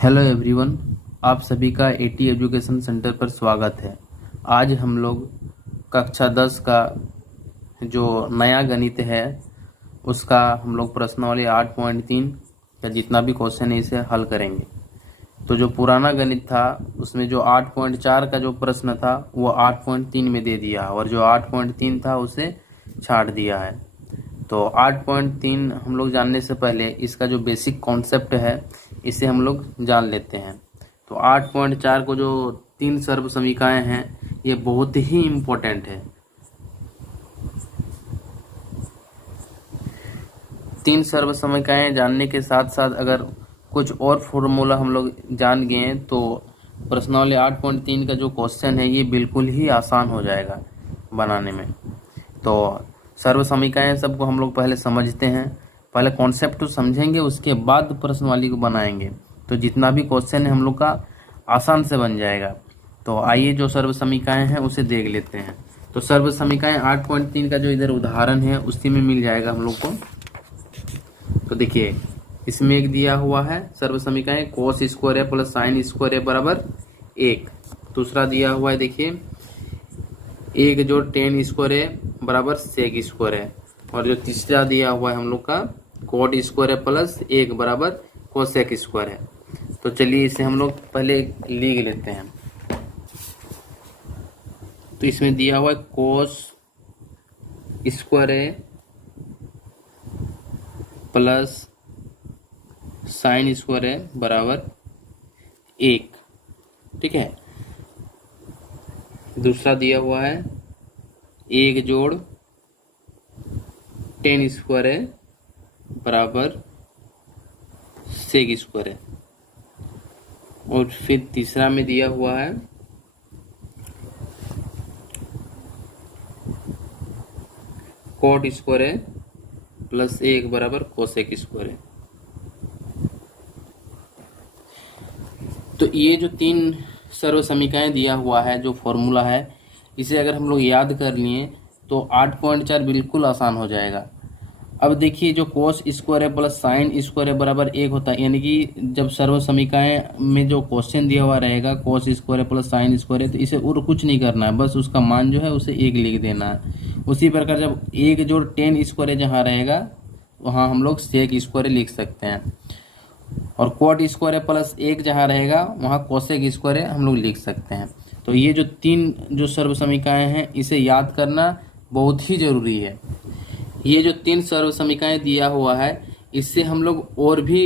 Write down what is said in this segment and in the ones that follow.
Hello everyone, आप सभी का एटी एजुकेशन सेंटर पर स्वागत है। आज हम लोग कक्षा 10 का जो नया गणित है उसका हम लोग प्रश्नावली 8.3 या जितना भी क्वेश्चन है इसे हल करेंगे। तो जो पुराना गणित था उसमें जो 8.4 का जो प्रश्न था वो 8.3 में दे दिया और जो 8.3 था उसे छाट दिया है। तो 8.3 हम लोग जानने से पहले इसका जो बेसिक कॉन्सेप्ट है इसे हम लोग जान लेते हैं। तो 8.4 को जो 3 सर्व समीकरण हैं ये बहुत ही इम्पोर्टेंट है। 3 सर्व समीकरण जानने के साथ साथ अगर कुछ और फॉर्मूला हम लोग जान गए तो प्रश्नावली 8.3 का जो क्वेश्चन है ये बिल्कुल ही आसान हो जाएगा बनाने में। तो सर्व समीकरण सबको हम लोग पहले समझते हैं, पहले कॉन्सेप्ट तो समझेंगे, उसके बाद प्रश्नवाली को बनाएंगे तो जितना भी क्वेश्चन है हम लोग का आसान से बन जाएगा। तो आइए जो सर्व समीकरण है उसे देख लेते हैं। तो सर्व समीकरण 8.3 का जो इधर उदाहरण है उसी में मिल जाएगा हम लोग को। तो देखिए इसमें एक दिया हुआ है सर्व समीकरण कोस स्क्वायर है प्लस साइन स्क्वायर है बराबर 1। दूसरा दिया हुआ है देखिए 1 जोड़ टेन स्क्वायर है बराबर सेक स्क्वायर है। और जो तीसरा दिया हुआ है हम लोग का कोट स्क्वायर है प्लस 1 बराबर कोसेक स्क्वायर है। तो चलिए इसे हम लोग पहले लिख लेते हैं। तो इसमें दिया हुआ है कोस स्क्वायर है प्लस साइन स्क्वायर है बराबर 1, ठीक है। दूसरा दिया हुआ है 1 जोड़ टेन स्क्वायर है बराबर सेक स्क्वायर है। और फिर तीसरा में दिया हुआ है कोट स्क्वायर है प्लस 1 बराबर कोसेक स्क्वायर है। तो ये जो 3 सर्व समीकरण दिया हुआ है जो फॉर्मूला है इसे अगर हम लोग याद कर लिए तो 8.4 बिल्कुल आसान हो जाएगा। अब देखिए जो कोस स्क्वायर है प्लस साइन स्क्वायर है बराबर 1 होता है, यानी कि जब सर्व समीकरण में जो क्वेश्चन दिया हुआ रहेगा कोस स्क्वायर है प्लस साइन स्क्वायर है तो इसे और कुछ नहीं करना है, बस उसका मान जो है उसे 1 लिख देना है। उसी प्रकार जब 1 जोड़ टेन स्क्वायर जहाँ रहेगा वहाँ हम लोग सेक स्क्वायर लिख सकते हैं। और कोट स्क्वायर प्लस 1 जहाँ रहेगा वहाँ कोसेक स्क्वायर हम लोग लिख सकते हैं। तो ये जो 3 जो सर्व समीकरण हैं इसे याद करना बहुत ही जरूरी है। ये जो 3 सर्व समीकरण दिया हुआ है इससे हम लोग और भी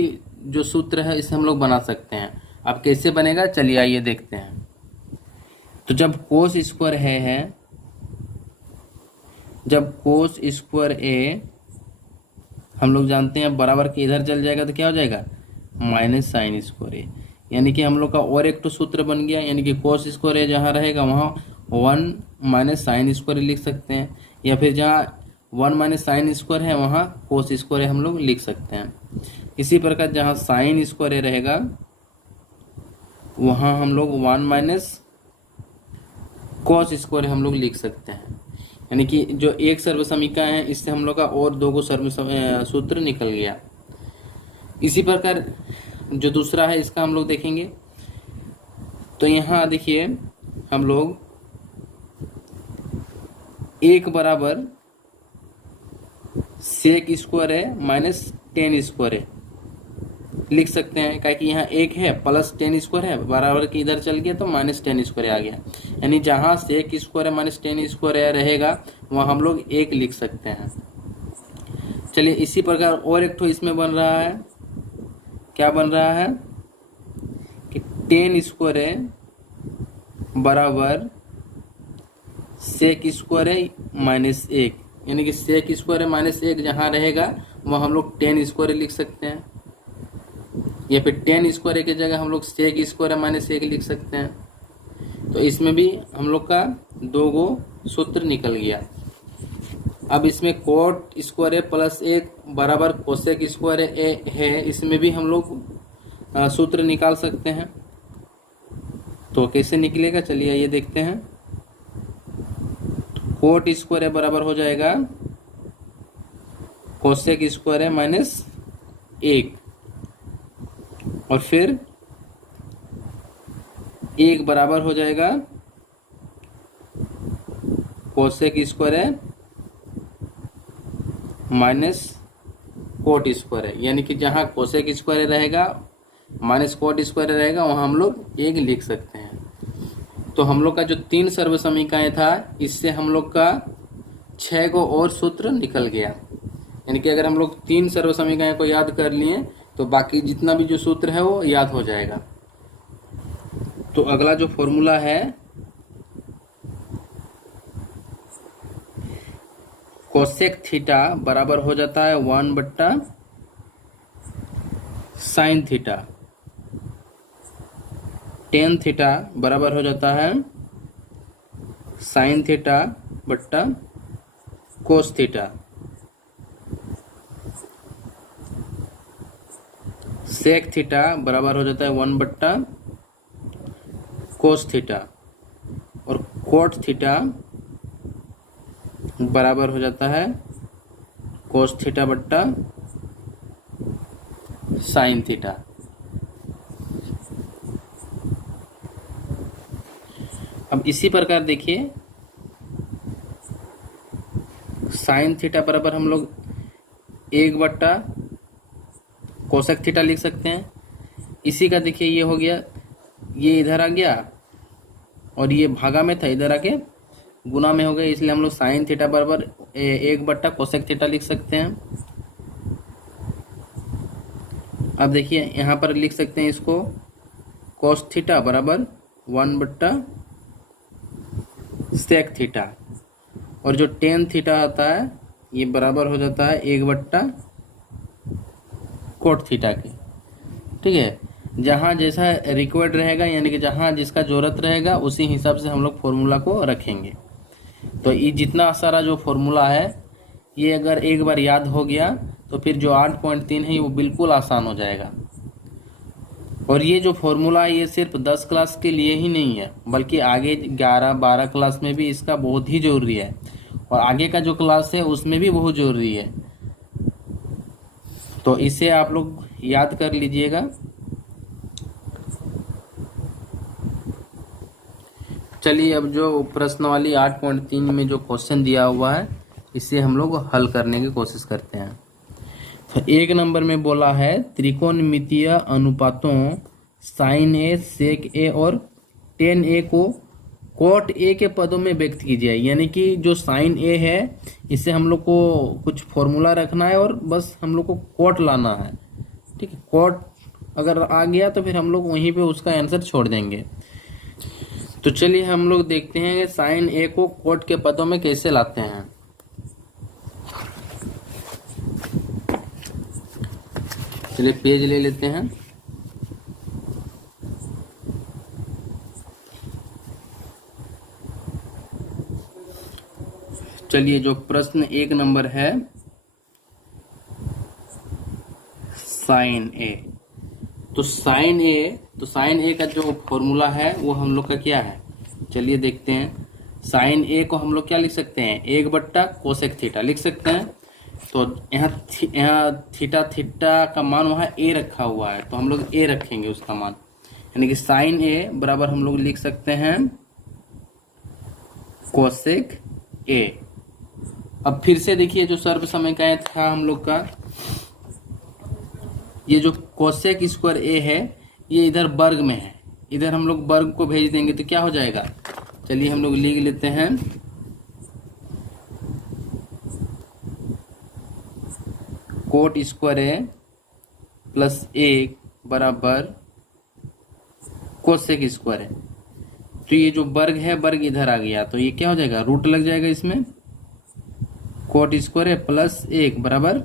जो सूत्र है इसे हम लोग बना सकते हैं। अब कैसे बनेगा चलिए आइए देखते हैं। तो जब कोस स्क्वायर है जब कोस स्क्वायर ए हम लोग जानते हैं बराबर के इधर चल जाएगा तो क्या हो जाएगा माइनस साइन स्क्वायर ए, यानी कि हम लोग का और एक तो सूत्र बन गया, यानी कि कोस स्क्वायर ए जहाँ रहेगा वहाँ 1 माइनस साइन स्क्वायर लिख सकते हैं, या फिर जहाँ 1 माइनस साइन स्क्वायर है वहाँ कोस स्क्वायर हम लोग लिख सकते हैं। इसी प्रकार जहाँ साइन स्क्वायर रहेगा वहाँ हम लोग 1 माइनस कोस स्क्वायर हम लोग लिख सकते हैं। यानी कि जो एक सर्व समीकरण है इससे हम लोग का और 2 सर्व सूत्र निकल गया। इसी प्रकार जो दूसरा है इसका हम लोग देखेंगे। तो यहाँ देखिए हम लोग 1 बराबर सेक स्क्वायर है माइनस टेन स्क्वायर है लिख सकते हैं, क्या कि यहाँ 1 है प्लस टेन स्क्वायर है बराबर के इधर चल गया तो माइनस टेन स्क्वायर आ गया। यानी जहाँ सेक स्क्वायर है माइनस टेन स्क्वायर रहेगा वहाँ हम लोग 1 लिख सकते हैं। चलिए इसी प्रकार और एक तो इसमें बन रहा है, क्या बन रहा है कि टेन स्क्वायर है बराबर सेक स्क्वायर है माइनस 1, यानी कि सेक स्क्वायर है माइनस 1 जहाँ रहेगा वहाँ हम लोग टेन स्क्वायर लिख सकते हैं, या फिर टेन स्क्वायर की जगह हम लोग सेक स्क्वायर है माइनस 1 लिख सकते हैं। तो इसमें भी हम लोग का 2 सूत्र निकल गया। अब इसमें कोट स्क्वायर प्लस 1 बराबर कोसेक स्क्वायर है, इसमें भी हम लोग सूत्र निकाल सकते हैं। तो कैसे निकलेगा चलिए ये देखते हैं। तो कोट स्क्वायर बराबर हो जाएगा कोसेक स्क्वायर माइनस 1 और फिर एक बराबर हो जाएगा कोसेक स्क्वायर है माइनस कोट स्क्वायर है, यानी कि जहाँ कोसेक स्क्वायर रहेगा माइनस कोट स्क्वायर रहेगा वहाँ हम लोग एक लिख सकते हैं। तो हम लोग का जो 3 सर्व समीकरण था इससे हम लोग का 6 को और सूत्र निकल गया, यानी कि अगर हम लोग 3 सर्व समीकरण को याद कर लिए तो बाकी जितना भी जो सूत्र है वो याद हो जाएगा। तो अगला जो फॉर्मूला है कोसेक थीटा बराबर हो जाता है 1/sin थीटा, टेन थीटा बराबर हो जाता है sin थीटा बट्टा कोस थीटा, सेक थीटा बराबर हो जाता है 1/cos थीटा, और कोट थीटा बराबर हो जाता है कोस थीटा बट्टा साइन थीटा। अब इसी प्रकार देखिए साइन थीटा बराबर हम लोग 1/कोसेक थीटा लिख सकते हैं। इसी का देखिए ये हो गया, ये इधर आ गया और ये भागा में था इधर आके गुना में हो गया, इसलिए हम लोग साइन थीटा बराबर 1/कोसेक थीटा लिख सकते हैं। अब देखिए यहाँ पर लिख सकते हैं इसको कोस थीटा बराबर 1/सेक थीटा, और जो टेन थीटा आता है ये बराबर हो जाता है 1/कोट थीटा के। ठीक है, जहाँ जैसा रिक्वायर्ड रहेगा यानी कि जहाँ जिसका जरूरत रहेगा उसी हिसाब से हम लोग फॉर्मूला को रखेंगे। तो ये जितना सारा जो फॉर्मूला है ये अगर एक बार याद हो गया तो फिर जो 8.3 है वो बिल्कुल आसान हो जाएगा। और ये जो फॉर्मूला है ये सिर्फ 10 क्लास के लिए ही नहीं है, बल्कि आगे 11-12 क्लास में भी इसका बहुत ही जरूरी है, और आगे का जो क्लास है उसमें भी बहुत जरूरी है। तो इसे आप लोग याद कर लीजिएगा। चलिए अब जो प्रश्नावली 8.3 में जो क्वेश्चन दिया हुआ है इसे हम लोग हल करने की कोशिश करते हैं। तो 1 नंबर में बोला है त्रिकोणमितीय अनुपातों साइन ए, सेक ए और टेन ए को कोट ए के पदों में व्यक्त कीजिए। यानी कि जो साइन ए है इसे हम लोग को कुछ फॉर्मूला रखना है और बस हम लोग को कोट लाना है। ठीक है, कोट अगर आ गया तो फिर हम लोग वहीं पे उसका आंसर छोड़ देंगे। तो चलिए हम लोग देखते हैं कि साइन ए को कोट के पदों में कैसे लाते हैं। चलिए पेज ले लेते हैं। चलिए जो प्रश्न 1 नंबर है साइन ए, तो साइन ए का जो फॉर्मूला है वो हम लोग का क्या है, चलिए देखते हैं। साइन ए को हम लोग क्या लिख सकते हैं 1/कोसेक थीटा लिख सकते हैं। तो यहाँ थीटा का मान वहाँ ए रखा हुआ है तो हम लोग ए रखेंगे उसका मान, यानी कि साइन ए बराबर हम लोग लिख सकते हैं कोसेक ए। अब फिर से देखिए जो सर्व समीकरण था हम लोग का, ये जो कोसेक स्क्वायर ए है ये इधर वर्ग में है, इधर हम लोग वर्ग को भेज देंगे तो क्या हो जाएगा, चलिए हम लोग लिख लेते हैं कोट स्क्वायर ए प्लस 1 बराबर कोसेक स्क्वायर है। तो ये जो वर्ग है वर्ग इधर आ गया तो ये क्या हो जाएगा, रूट लग जाएगा इसमें, कोट स्क्वायर है प्लस 1 बराबर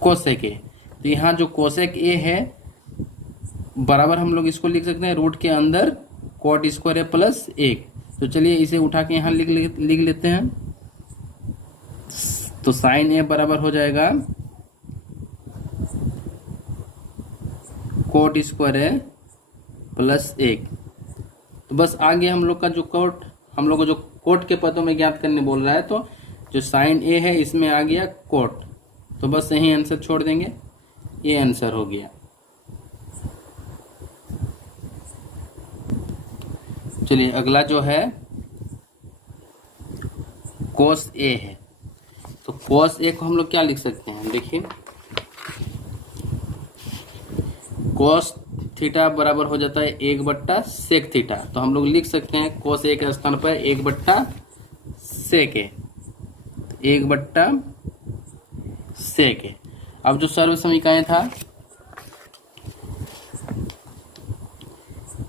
कोसेक ए। तो यहाँ जो कोसेक ए है बराबर हम लोग इसको लिख सकते हैं रूट के अंदर कोट स्क्वायर है प्लस 1। तो चलिए इसे उठा के यहाँ लिख लेते हैं। तो साइन ए बराबर हो जाएगा कोट स्क्वायर है प्लस 1। तो बस आगे हम लोग का जो कोट, हम लोग को जो कोट के पदों में ज्ञात करने बोल रहा है, तो जो साइन ए है इसमें आ गया कोट, तो बस यही आंसर छोड़ देंगे, ये आंसर हो गया। चलिए अगला जो है cos A है। तो cos A को हम लोग क्या लिख सकते हैं, देखिए cos थीटा बराबर हो जाता है 1/sec थीटा। तो हम लोग लिख सकते हैं cos A के स्थान पर 1/sec A, 1/sec A। अब जो सर्व समीकरण था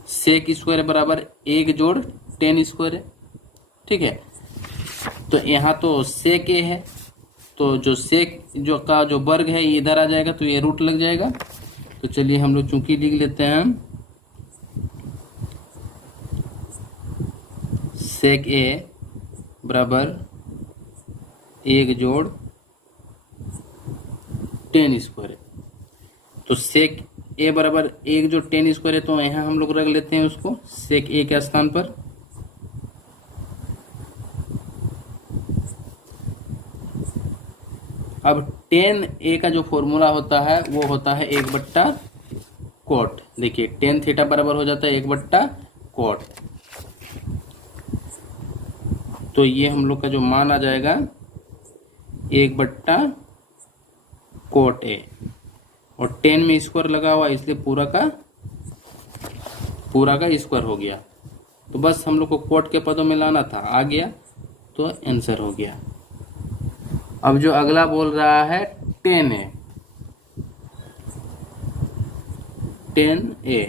सेक स्क्वायर बराबर 1 जोड़ टेन स्क्वायर है, ठीक है। तो यहाँ तो सेक ए है, तो जो सेक जो का जो वर्ग है ये इधर आ जाएगा, तो ये रूट लग जाएगा। तो चलिए हम लोग चूंकि लिख लेते हैं सेक ए बराबर 1 जोड़ टेन स्क्वायर है। तो सेक ए बराबर 1 जो टेन स्क्वायर है, तो यहाँ हम लोग रख लेते हैं उसको सेक ए के स्थान पर। अब टेन ए का जो फॉर्मूला होता है वो होता है 1/cot। देखिए टेन थीटा बराबर हो जाता है 1/cot। तो ये हम लोग का जो मान आ जाएगा 1/cot ए, और 10 में स्क्वायर लगा हुआ इसलिए पूरा का स्क्वायर हो गया। तो बस हम लोग को कोट के पदों में लाना था, आ गया तो आंसर हो गया। अब जो अगला बोल रहा है 10a, 10a,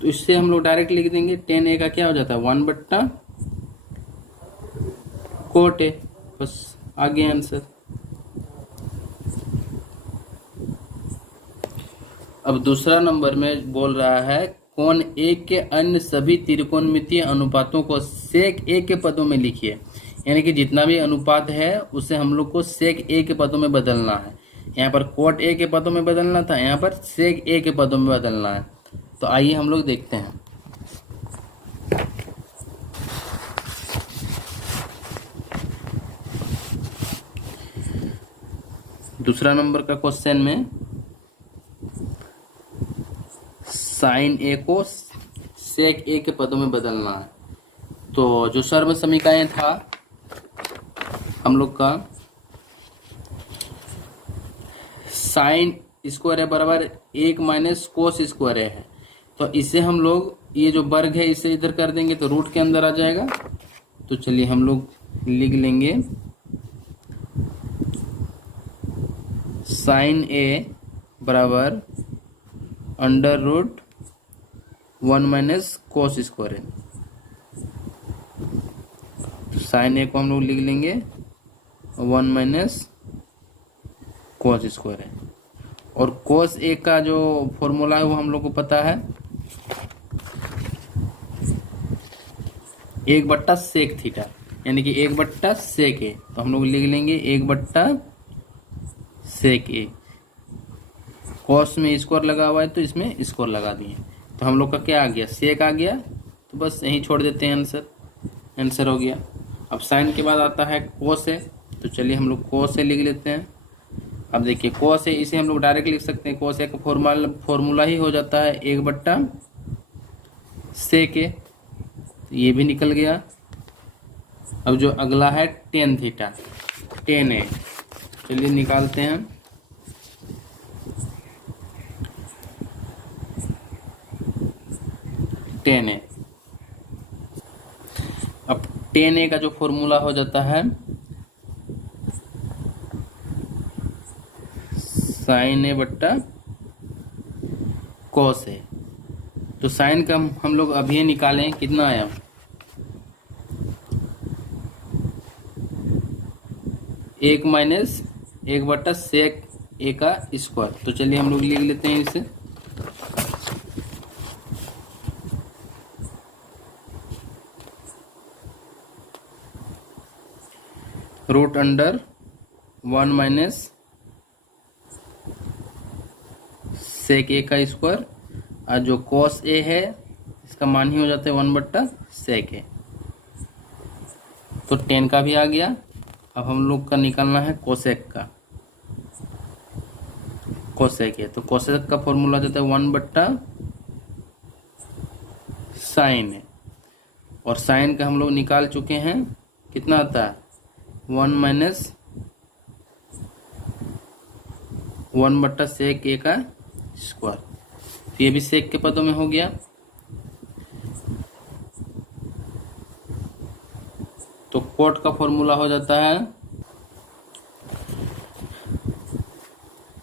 तो इससे हम लोग डायरेक्ट लिख देंगे 10a का क्या हो जाता है 1/cot a, बस आ गया आंसर। अब दूसरा नंबर में बोल रहा है कोण ए के अन्य सभी त्रिकोणमितीय अनुपातों को सेक ए के पदों में लिखिए। यानी कि जितना भी अनुपात है उसे हम लोग को सेक ए के पदों में बदलना है। यहाँ पर कोट ए के पदों में बदलना था, यहाँ पर सेक ए के पदों में बदलना है। तो आइए हम लोग देखते हैं। दूसरा नंबर का क्वेश्चन में साइन ए को सेक ए के पदों में बदलना है। तो जो सर्व समीकरण था हम लोग का साइन स्क्वायर है बराबर 1 माइनस कोस स्क्वायर है। तो इसे हम लोग ये जो वर्ग है इसे इधर कर देंगे तो रूट के अंदर आ जाएगा। तो चलिए हम लोग लिख लेंगे साइन ए बराबर under root 1 minus cos square है। तो साइन ए को हम लोग लिख लेंगे 1 माइनस कोस स्क्वायर है। और कोस ए का जो फॉर्मूला है वो हम लोग को पता है 1/sec थीटा, यानी कि 1/sec ए। तो हम लोग लिख लेंगे 1/sec ए। कॉस में स्क्वायर लगा हुआ है तो इसमें स्क्वायर लगा दिए। तो हम लोग का क्या आ गया, सेक आ गया। तो बस यहीं छोड़ देते हैं, आंसर हो गया। अब साइन के बाद आता है कोस है, तो चलिए हम लोग कोस है लिख लेते हैं। अब देखिए कोस है इसे हम लोग डायरेक्ट लिख सकते हैं। कोस है का फॉर्मूला ही हो जाता है 1/sec ए। तो ये भी निकल गया। अब जो अगला है टेन थीटा, 10a, चलिए निकालते हैं। अब 10a का जो फॉर्मूला हो जाता है साइन ए बट्टा कॉस ए। तो साइन का हम लोग अभी निकालें, कितना आया 1 माइनस 1/sec ए का स्क्वायर। तो चलिए हम लोग लिख लेते हैं इसे रूट अंडर 1 माइनस सेक ए का स्क्वायर। और जो कॉस ए है इसका मान ही हो जाता है 1/sec ए। तो 10 का भी आ गया। अब हम लोग का निकालना है कोसेक का, कोसेक ए। तो कोसेक का फॉर्मूला देता है 1/sin ए। और साइन का हम लोग निकाल चुके हैं, कितना आता है 1 माइनस 1/sec a का स्क्वायर। तो ये भी सेक के पदों में हो गया। तो कोट का फॉर्मूला हो जाता है,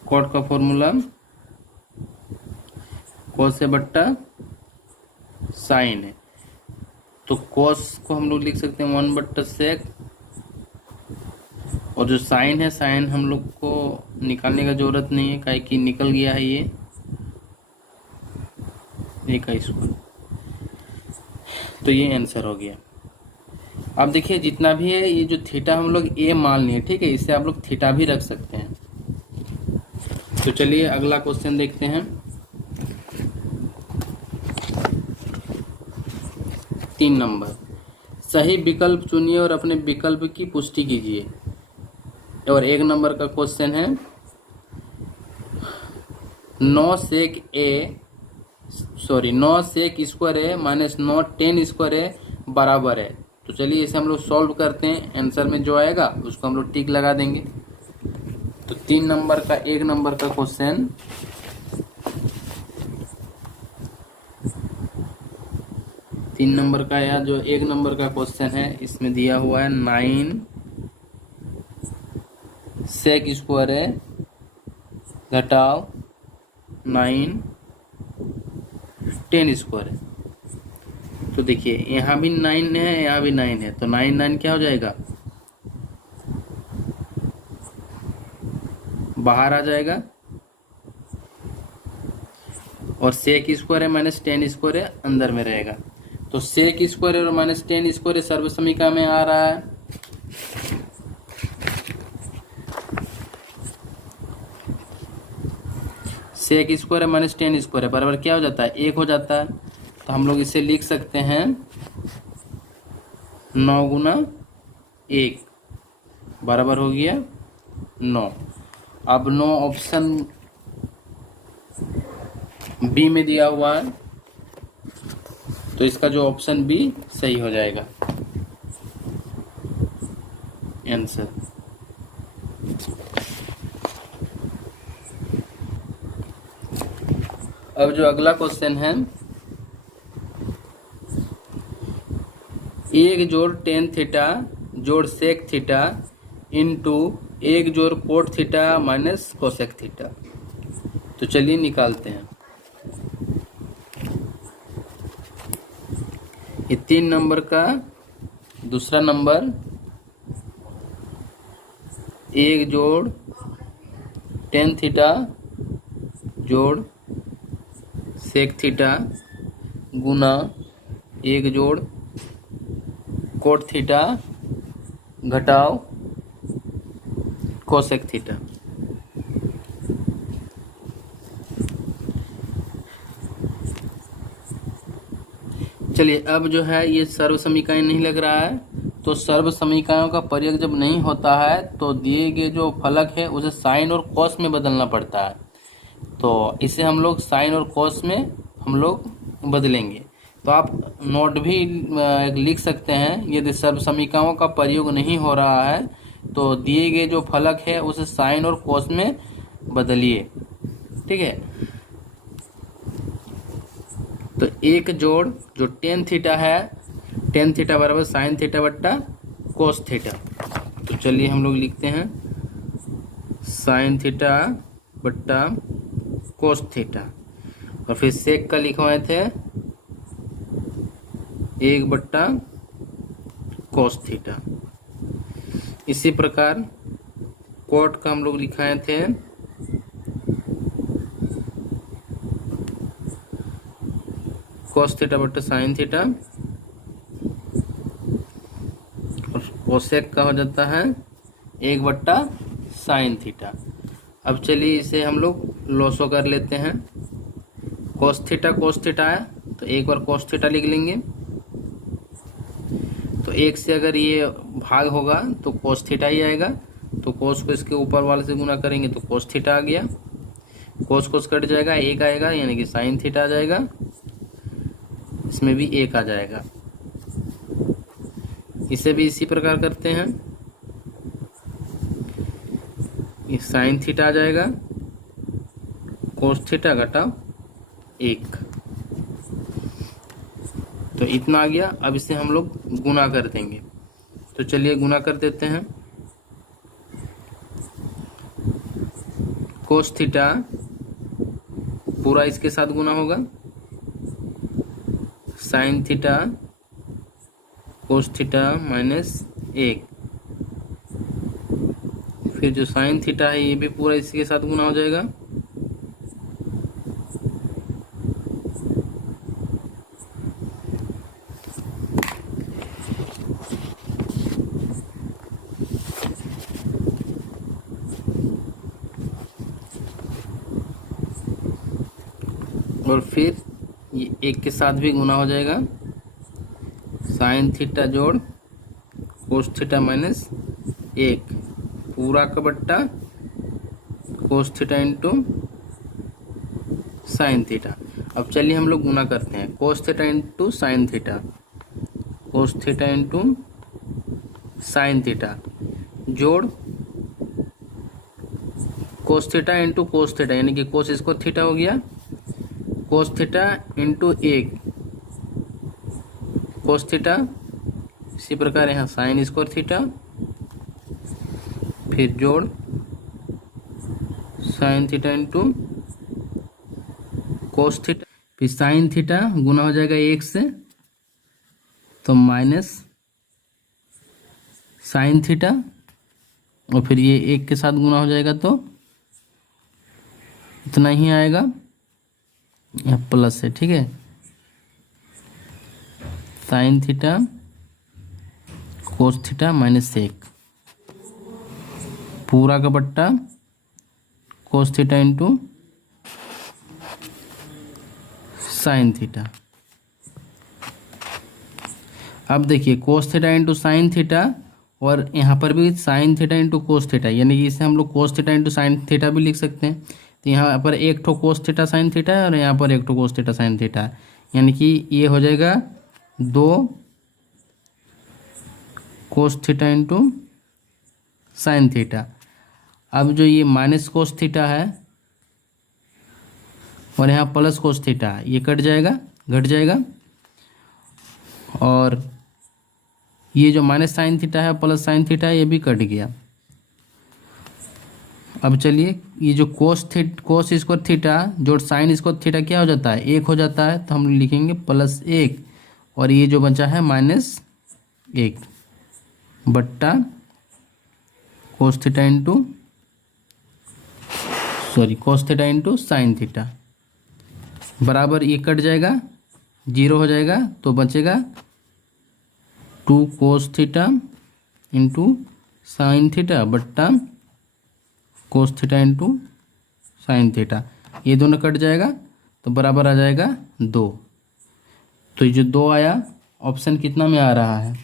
कोट का फॉर्मूला कोस बट्टा साइन है। तो कोस को हम लोग लिख सकते हैं 1/sec, और जो साइन है, साइन हम लोग को निकालने का जरूरत नहीं है, काहे कि निकल गया है ये का स्क्वायर। तो ये आंसर हो गया। अब देखिए जितना भी है, ये जो थीटा हम लोग ए मान लिए, ठीक है, इससे आप लोग थीटा भी रख सकते हैं। तो चलिए अगला क्वेश्चन देखते हैं। 3 नंबर, सही विकल्प चुनिए और अपने विकल्प की पुष्टि कीजिए। और 1 नंबर का क्वेश्चन है 9 sec स्क्वायर है माइनस 9 tan स्क्वायर है बराबर है। तो चलिए इसे हम लोग सॉल्व करते हैं। आंसर में जो आएगा उसको हम लोग टिक लगा देंगे। तो 3 नंबर का 1 नंबर का क्वेश्चन, तीन नंबर का या जो 1 नंबर का क्वेश्चन है, इसमें दिया हुआ है 9 sec स्क्वायर है घटाओ 9 tan स्क्वायर है। तो देखिए यहाँ भी 9 है, यहाँ भी 9 है, तो 9 क्या हो जाएगा, बाहर आ जाएगा। और sec स्क्वायर है माइनस tan स्क्वायर है अंदर में रहेगा। तो sec स्क्वायर और माइनस tan स्क्वायर सर्व समीकरण में आ रहा है। sec स्क्वायर है माइनस tan स्क्वायर है बराबर क्या हो जाता है, 1 हो जाता है। तो हम लोग इसे लिख सकते हैं 9 गुना 1 बराबर हो गया 9। अब 9 ऑप्शन बी में दिया हुआ है, तो इसका जो ऑप्शन बी सही हो जाएगा आंसर। अब जो अगला क्वेश्चन है, 1 जोड़ tan थीटा जोड़ sec थीटा इंटू 1 जोड़ cot theta minus cosec theta. तो चलिए निकालते हैं। ये 3 नंबर का दूसरा नंबर, 1 जोड़ tan थीटा जोड़ sec थीटा गुना 1 जोड़ cot थीटा घटाओ cosec थीटा। चलिए अब जो है ये सर्व समीकरण नहीं लग रहा है। तो सर्व समीकरणों का प्रयोग जब नहीं होता है तो दिए गए जो फलक है उसे साइन और कॉस में बदलना पड़ता है। तो इसे हम लोग साइन और कॉस में हम लोग बदलेंगे। तो आप नोट भी लिख सकते हैं, यदि सर्व समीकरणों का प्रयोग नहीं हो रहा है तो दिए गए जो फलक है उसे साइन और कॉस में बदलिए, ठीक है। तो 1 जोड़ जो tan थीटा है, tan थीटा बराबर साइन थीटा बट्टा कोस थीटा। तो चलिए हम लोग लिखते हैं साइन थीटा बट्टा कोस थीटा, और फिर सेक का लिखवाए थे 1 बट्टा कोस थीटा। इसी प्रकार कोट का हम लोग लिखाए थे कोस थीटा बट्टा साइन थीटा, और कोसेक का हो जाता है 1 बट्टा साइन थीटा। अब चलिए इसे हम लोग लॉसो कर लेते हैं। कोस थीटा है तो एक बार कोस थीटा लिख लेंगे। तो 1 से अगर ये भाग होगा तो कोस थीटा ही आएगा। तो कोस को इसके ऊपर वाले से गुना करेंगे तो कोस थीटा आ गया। कोस कोस कट जाएगा, 1 आएगा यानी कि साइन थीटा आ जाएगा। इसमें भी 1 आ जाएगा। इसे भी इसी प्रकार करते हैं। ये साइन थीटा आ जाएगा, कोस थीटा घटाव 1, तो इतना आ गया। अब इसे हम लोग गुना कर देंगे, तो चलिए गुना कर देते हैं। कोस थीटा पूरा इसके साथ गुना होगा, साइन थीटा कोस थीटा -1, फिर जो साइन थीटा है ये भी पूरा इसके साथ गुना हो जाएगा, और फिर ये 1 के साथ भी गुना हो जाएगा, साइन थीटा जोड़ कोस थीटा -1 पूरा का बट्टा cos theta into sine theta. अब चलिए हम लोग गुना करते हैं, cos theta into sine theta, cos theta into sine theta जोड़ cos theta into cos theta, यानी कि कोस इसको थीटा हो गया, cos theta into 1 cos theta, इसी प्रकार यहाँ साइन स्क्वायर थीटा, फिर जोड़ sine theta into cos theta, फिर साइन थीटा गुना हो जाएगा 1 से, तो माइनस साइन थीटा, और फिर ये 1 के साथ गुना हो जाएगा तो इतना ही आएगा, यहाँ प्लस है, ठीक है। साइन थीटा कोस थीटा -1 पूरा का बट्टा cos theta into sine theta. अब देखिए कोस थीटा इंटू साइन थीटा, और यहाँ पर भी sign theta into cos theta, यानी कि इसे हम लोग कोस थीटा इंटू साइन थीटा भी लिख सकते हैं। तो यहाँ पर एक ठो कोस थीटा साइन थीटा है और यहाँ पर एक ठो कोस थीटा साइन थीटा है, यानी कि ये हो जाएगा 2 cos theta into sine theta. अब जो ये माइनस कोस थीटा है और यहाँ प्लस कोस थीटा है, ये कट जाएगा, घट जाएगा, और ये जो माइनस साइन थीटा है प्लस साइन थीटा है ये भी कट गया। अब चलिए ये जो कोस स्क्वायर थीटा जोड़ साइन स्क्वायर थीटा क्या हो जाता है, 1 हो जाता है, तो हम लिखेंगे +1, और ये जो बचा है -1 बट्टा cos theta into sine theta बराबर, ये कट जाएगा, 0 हो जाएगा, तो बचेगा 2 cos theta into sine theta बट्टा cos theta into sine theta, ये दोनों कट जाएगा तो बराबर आ जाएगा 2। तो ये जो 2 आया ऑप्शन कितना में आ रहा है,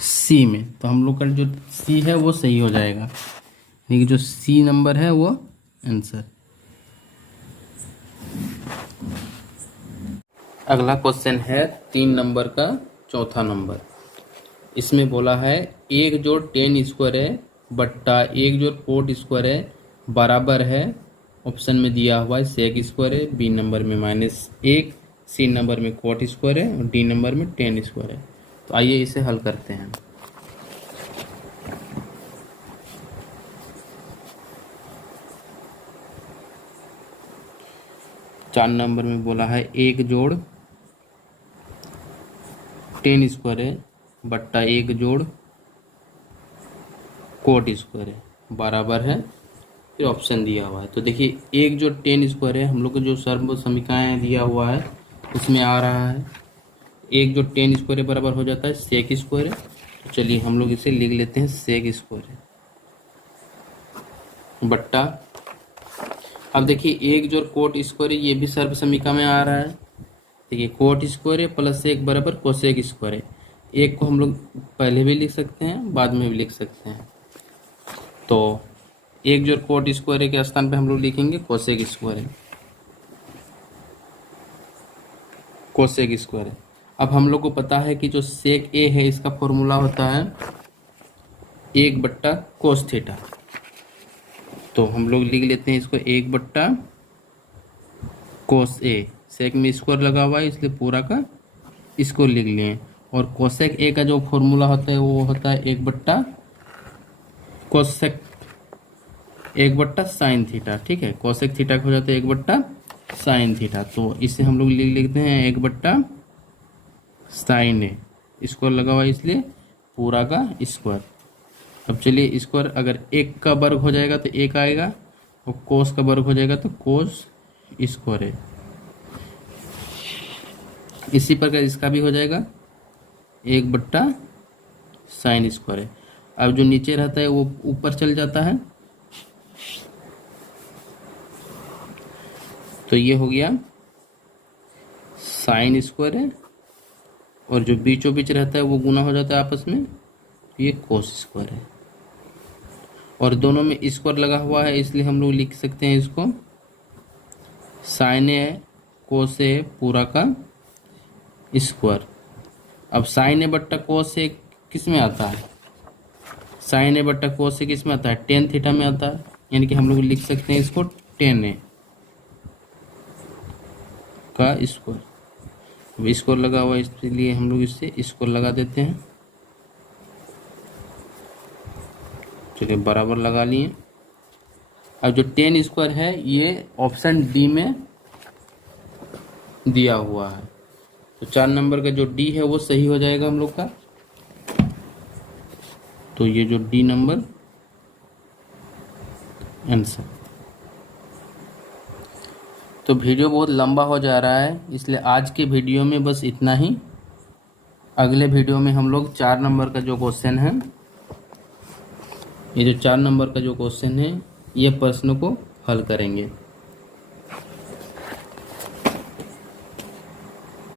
सी में। तो हम लोग का जो सी है वो सही हो जाएगा, यानी कि जो सी नंबर है वो आंसर। अगला क्वेश्चन है 3 नंबर का चौथा नंबर। इसमें बोला है 1 जोड़ टेन स्क्वायर है बट्टा 1 जोड़ कोट स्क्वायर है बराबर है, ऑप्शन में दिया हुआ है सेक स्क्वायर है, बी नंबर में -1, सी नंबर में कोट स्क्वायर है और डी नंबर में टेन स्क्वायर है। तो आइए इसे हल करते हैं। चार नंबर में बोला है 1 जोड़ टेन स्क्वायर है बट्टा 1 जोड़ कोट स्क्वायर है बराबर है, फिर ऑप्शन दिया हुआ है। तो देखिए 1 जोड़ टेन स्क्वायर है, हम लोग को जो सर्व समीकरण दिया हुआ है उसमें आ रहा है 1 जोड़ टेन स्क्वायर बराबर हो जाता है सेक स्क्वायर है। तो चलिए हम लोग इसे लिख लेते हैं सेक स्क्वायर बट्टा, अब देखिए 1 जोड़ कोट स्क्वायर ये भी सर्व समीकरण में आ रहा है। देखिए कोट स्क्वायर +1 बराबर कोसेक स्क्वायर है, एक को हम लोग पहले भी लिख सकते हैं बाद में भी लिख सकते हैं। तो 1 जोड़ कोट स्क्वायर के स्थान पे हम लोग लिखेंगे कोसेक स्क्वायर। कोसेक स्क्वायर है। अब हम लोग को पता है कि जो सेक ए है इसका फॉर्मूला होता है 1 बट्टा कोस थीटा। तो हम लोग लिख लेते हैं इसको 1 बट्टा कोस ए, सेक में स्क्वायर लगा हुआ है इसलिए पूरा का इसको लिख लिए। और कोसेक ए का जो फॉर्मूला होता है वो होता है 1 बट्टा कोसेक 1 बट्टा साइन थीटा। ठीक है, कोसेक थीटा हो जाता है 1 बट्टा साइन थीटा। तो इसे हम लोग लिख लेते हैं 1 बट्टा साइन ए, स्क्वायर लगा हुआ है इसलिए पूरा का स्क्वायर। अब चलिए स्क्वायर अगर 1 का वर्ग हो जाएगा तो 1 आएगा, और कोस का वर्ग हो जाएगा तो कोस स्क्वायर है। इसी प्रकार इसका भी हो जाएगा 1 बट्टा साइन स्क्वायर है। अब जो नीचे रहता है वो ऊपर चल जाता है, तो ये हो गया साइन स्क्वायर है, और जो बीचों बीच रहता है वो गुना हो जाता है आपस में, ये कोस स्क्वायर है। और दोनों में स्क्वायर लगा हुआ है इसलिए हम लोग लिख सकते हैं इसको साइन ए कोस ए पूरा का स्क्वायर। अब साइन ए बट्टा कोस ए किस में आता है? साइन ए बट्टा कोस ए किस में आता है? टेन थीटा में आता है, यानी कि हम लोग लिख सकते हैं इसको टेन ए का स्क्वायर। अब स्क्वायर लगा हुआ है इसलिए हम लोग इससे स्क्वायर लगा देते हैं। चलिए बराबर लगा लिए। अब जो टेन स्क्वायर है ये ऑप्शन डी में दिया हुआ है, तो 4 नंबर का जो डी है वो सही हो जाएगा हम लोग का। तो ये जो डी नंबर आंसर। तो वीडियो बहुत लंबा हो जा रहा है इसलिए आज के वीडियो में बस इतना ही। अगले वीडियो में हम लोग 4 नंबर का जो क्वेश्चन है, ये जो 4 नंबर का जो क्वेश्चन है ये प्रश्न को हल करेंगे।